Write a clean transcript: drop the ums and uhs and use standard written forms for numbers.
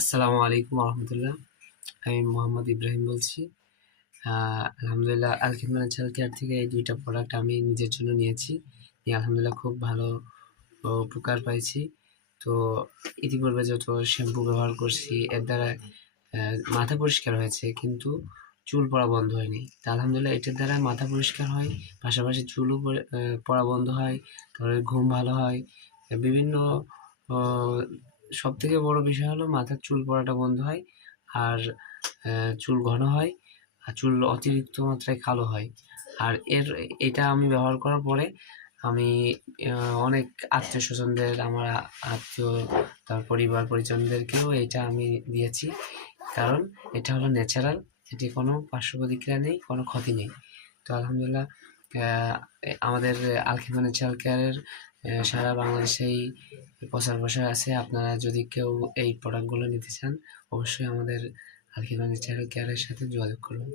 আসসালামু আলাইকুম রহমতুল্লাহ। আমি মোহাম্মদ ইব্রাহিম বলছি। আলহামদুলিল্লাহ আলখিদ ন্যাচারাল কেয়ার থেকে এই দুইটা প্রোডাক্ট আমি নিজের জন্য নিয়েছি। নিয়ে আলহামদুলিল্লাহ খুব ভালো উপকার পাইছি। তো ইতিপূর্বে যত শ্যাম্পু ব্যবহার করছি এর দ্বারা মাথা পরিষ্কার হয়েছে, কিন্তু চুল পড়া বন্ধ হয়নি। তা আলহামদুলিল্লাহ এটার দ্বারা মাথা পরিষ্কার হয়, পাশাপাশি চুলও পড়া বন্ধ হয়, তারপরে ঘুম ভালো হয়। বিভিন্ন সবথেকে বড় বিষয় হলো মাথার চুল পড়াটা বন্ধ হয়, আর চুল ঘন হয়, আর চুল অতিরিক্ত মাত্রায় কালো হয়। আর এটা আমি ব্যবহার করার পরে আমি অনেক আত্মীয়-স্বজনদের, আমার আত্মীয়, তার পরিবার পরিজনদেরকেও এটা আমি দিয়েছি। কারণ এটা হলো ন্যাচারাল, এটি কোনো পার্শ্ব প্রতিক্রিয়া নেই, কোনো ক্ষতি নেই। তো আলহামদুলিল্লাহ আমাদের আলখিদ ন্যাচারাল কেয়ারের সারা বাংলাদেশেই প্রচার প্রসার আছে। আপনারা যদি কেউ এই প্রোডাক্টগুলো নিতে চান, অবশ্যই আমাদের আলখিদ ন্যাচারাল কেয়ারের সাথে যোগাযোগ করুন।